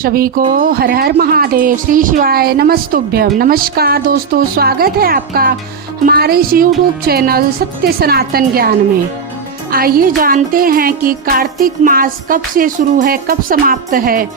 सभी को हर हर महादेव, श्री शिवाय नमस्तुभ्यम। नमस्कार दोस्तों, स्वागत है आपका हमारे इस YouTube चैनल सत्य सनातन ज्ञान में। आइए जानते हैं कि कार्तिक मास कब से शुरू है, कब समाप्त है।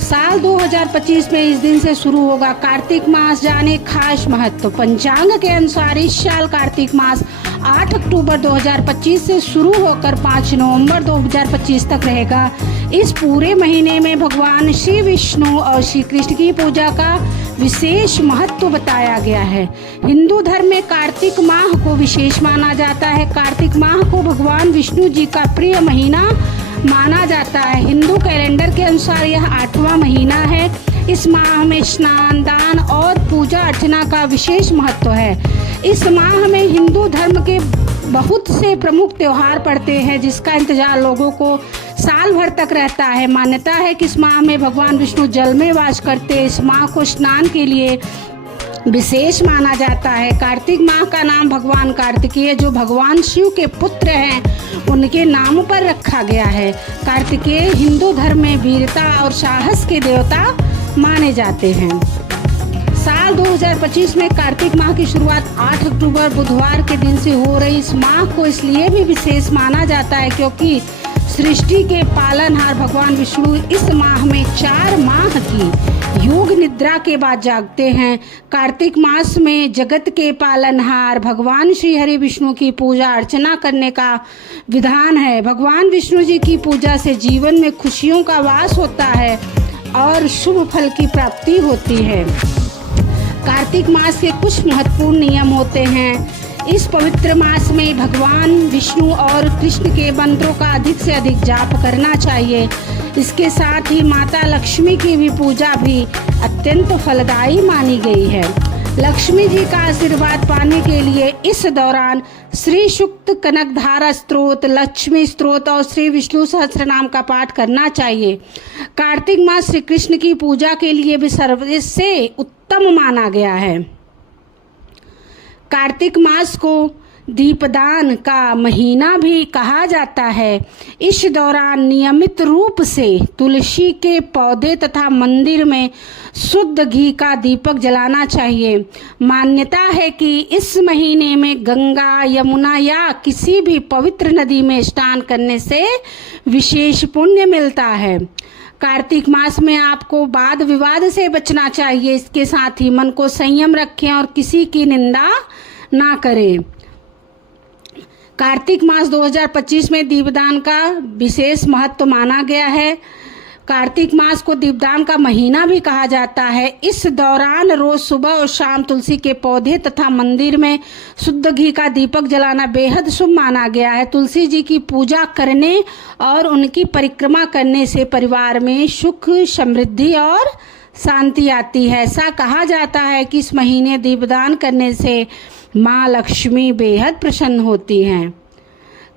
साल 2025 में इस दिन से शुरू होगा कार्तिक मास। जाने खास महत्व। पंचांग के अनुसार इस साल कार्तिक मास 8 अक्टूबर 2025 से शुरू होकर 5 नवंबर 2025 तक रहेगा। इस पूरे महीने में भगवान श्री विष्णु और श्री कृष्ण की पूजा का विशेष महत्व बताया गया है। हिंदू धर्म में कार्तिक माह को विशेष माना जाता है। कार्तिक माह को भगवान विष्णु जी का प्रिय महीना माना जाता है। हिंदू कैलेंडर के अनुसार यह 8वां महीना है। इस माह में स्नान, दान और पूजा अर्चना का विशेष महत्व है। इस माह में हिंदू धर्म के बहुत से प्रमुख त्योहार पड़ते हैं, जिसका इंतजार लोगों को साल भर तक रहता है। मान्यता है कि इस माह में भगवान विष्णु जल में वास करते हैं। इस माह को स्नान के लिए विशेष माना जाता है। कार्तिक माह का नाम भगवान कार्तिकेय, जो भगवान शिव के पुत्र हैं, उनके नाम पर रखा गया है। कार्तिकेय हिंदू धर्म में वीरता और साहस के देवता माने जाते हैं। साल 2025 में कार्तिक माह की शुरुआत 8 अक्टूबर बुधवार के दिन से हो रही। इस माह को इसलिए भी विशेष माना जाता है क्योंकि सृष्टि के पालनहार भगवान विष्णु इस माह में 4 माह की योग निद्रा के बाद जागते हैं। कार्तिक मास में जगत के पालनहार भगवान श्री हरि विष्णु की पूजा अर्चना करने का विधान है। भगवान विष्णु जी की पूजा से जीवन में खुशियों का वास होता है और शुभ फल की प्राप्ति होती है। कार्तिक मास के कुछ महत्वपूर्ण नियम होते हैं। इस पवित्र मास में भगवान विष्णु और कृष्ण के मंत्रों का अधिक से अधिक जाप करना चाहिए। इसके साथ ही माता लक्ष्मी की भी पूजा भी अत्यंत फलदायी मानी गई है। लक्ष्मी जी का आशीर्वाद पाने के लिए इस दौरान श्री सूक्त, कनकधारा स्तोत्र, लक्ष्मी स्तोत्र और श्री विष्णु सहस्त्रनाम का पाठ करना चाहिए। कार्तिक मास श्री कृष्ण की पूजा के लिए भी सर्वसे उत्तम माना गया है। कार्तिक मास को दीपदान का महीना भी कहा जाता है। इस दौरान नियमित रूप से तुलसी के पौधे तथा मंदिर में शुद्ध घी का दीपक जलाना चाहिए। मान्यता है कि इस महीने में गंगा, यमुना या किसी भी पवित्र नदी में स्नान करने से विशेष पुण्य मिलता है। कार्तिक मास में आपको वाद विवाद से बचना चाहिए। इसके साथ ही मन को संयम रखें और किसी की निंदा ना करें। कार्तिक मास 2025 में दीपदान का विशेष महत्व माना गया है। कार्तिक मास को दीपदान का महीना भी कहा जाता है। इस दौरान रोज सुबह और शाम तुलसी के पौधे तथा मंदिर में शुद्ध घी का दीपक जलाना बेहद शुभ माना गया है। तुलसी जी की पूजा करने और उनकी परिक्रमा करने से परिवार में सुख, समृद्धि और शांति आती है। ऐसा कहा जाता है कि इस महीने दीपदान करने से माँ लक्ष्मी बेहद प्रसन्न होती हैं।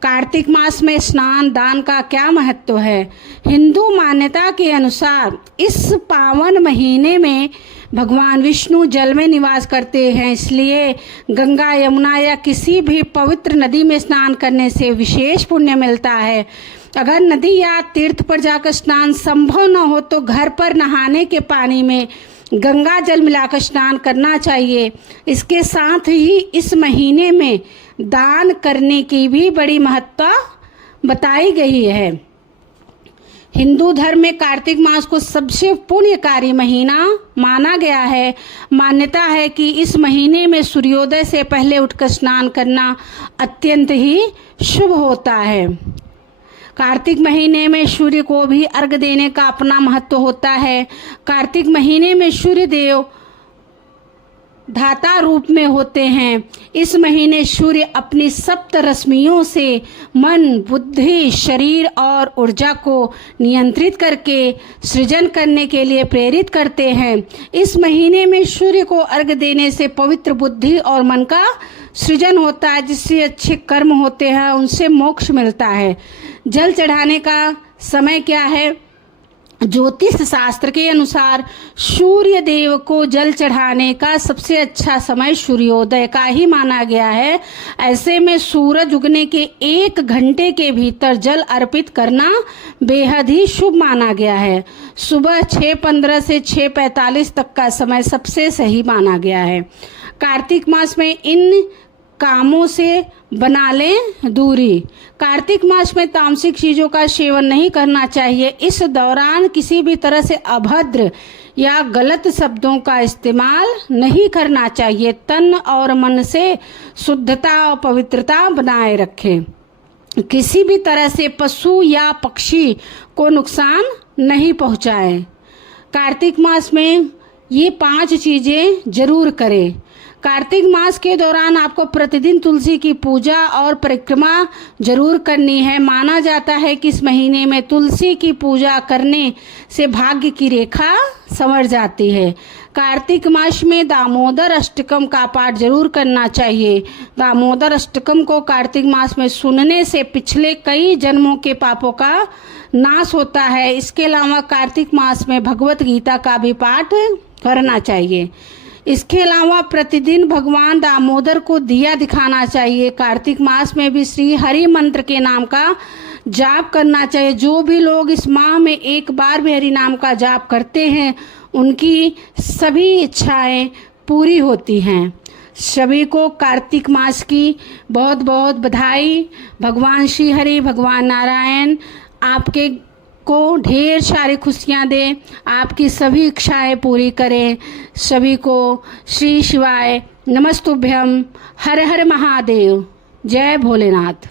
कार्तिक मास में स्नान दान का क्या महत्व है? हिंदू मान्यता के अनुसार इस पावन महीने में भगवान विष्णु जल में निवास करते हैं, इसलिए गंगा, यमुना या किसी भी पवित्र नदी में स्नान करने से विशेष पुण्य मिलता है। अगर नदी या तीर्थ पर जाकर स्नान संभव न हो तो घर पर नहाने के पानी में गंगा जल मिलाकर स्नान करना चाहिए। इसके साथ ही इस महीने में दान करने की भी बड़ी महत्ता बताई गई है। हिंदू धर्म में कार्तिक मास को सबसे पुण्यकारी महीना माना गया है। मान्यता है कि इस महीने में सूर्योदय से पहले उठकर स्नान करना अत्यंत ही शुभ होता है। कार्तिक महीने में सूर्य को भी अर्घ देने का अपना महत्व होता है। कार्तिक महीने में सूर्य देव धाता रूप में होते हैं। इस महीने सूर्य अपनी सप्त रश्मियों से मन, बुद्धि, शरीर और ऊर्जा को नियंत्रित करके सृजन करने के लिए प्रेरित करते हैं। इस महीने में सूर्य को अर्घ देने से पवित्र बुद्धि और मन का सृजन होता है, जिससे अच्छे कर्म होते हैं, उनसे मोक्ष मिलता है। जल चढ़ाने का समय क्या है? ज्योतिष शास्त्र के अनुसार सूर्य देव को जल चढ़ाने का सबसे अच्छा समय सूर्योदय का ही माना गया है। ऐसे में सूरज उगने के 1 घंटे के भीतर जल अर्पित करना बेहद ही शुभ माना गया है। सुबह 6:15 से 6:45 तक का समय सबसे सही माना गया है। कार्तिक मास में इन कामों से बना लें दूरी। कार्तिक मास में तामसिक चीजों का सेवन नहीं करना चाहिए। इस दौरान किसी भी तरह से अभद्र या गलत शब्दों का इस्तेमाल नहीं करना चाहिए। तन और मन से शुद्धता और पवित्रता बनाए रखें। किसी भी तरह से पशु या पक्षी को नुकसान नहीं पहुंचाएं। कार्तिक मास में ये 5 चीजें जरूर करें। कार्तिक मास के दौरान आपको प्रतिदिन तुलसी की पूजा और परिक्रमा जरूर करनी है। माना जाता है कि इस महीने में तुलसी की पूजा करने से भाग्य की रेखा संवर जाती है। कार्तिक मास में दामोदर अष्टकम का पाठ जरूर करना चाहिए। दामोदर अष्टकम को कार्तिक मास में सुनने से पिछले कई जन्मों के पापों का नाश होता है। इसके अलावा कार्तिक मास में भगवत गीता का भी पाठ करना चाहिए। इसके अलावा प्रतिदिन भगवान दामोदर को दिया दिखाना चाहिए। कार्तिक मास में भी श्री हरि मंत्र के नाम का जाप करना चाहिए। जो भी लोग इस माह में एक बार भी हरि नाम का जाप करते हैं उनकी सभी इच्छाएं पूरी होती हैं। सभी को कार्तिक मास की बहुत बहुत बधाई। भगवान श्री हरि भगवान नारायण आपके को ढेर सारी खुशियाँ दें, आपकी सभी इच्छाएं पूरी करें। सभी को श्री शिवाय नमस्तुभ्यम। हर हर महादेव। जय भोलेनाथ।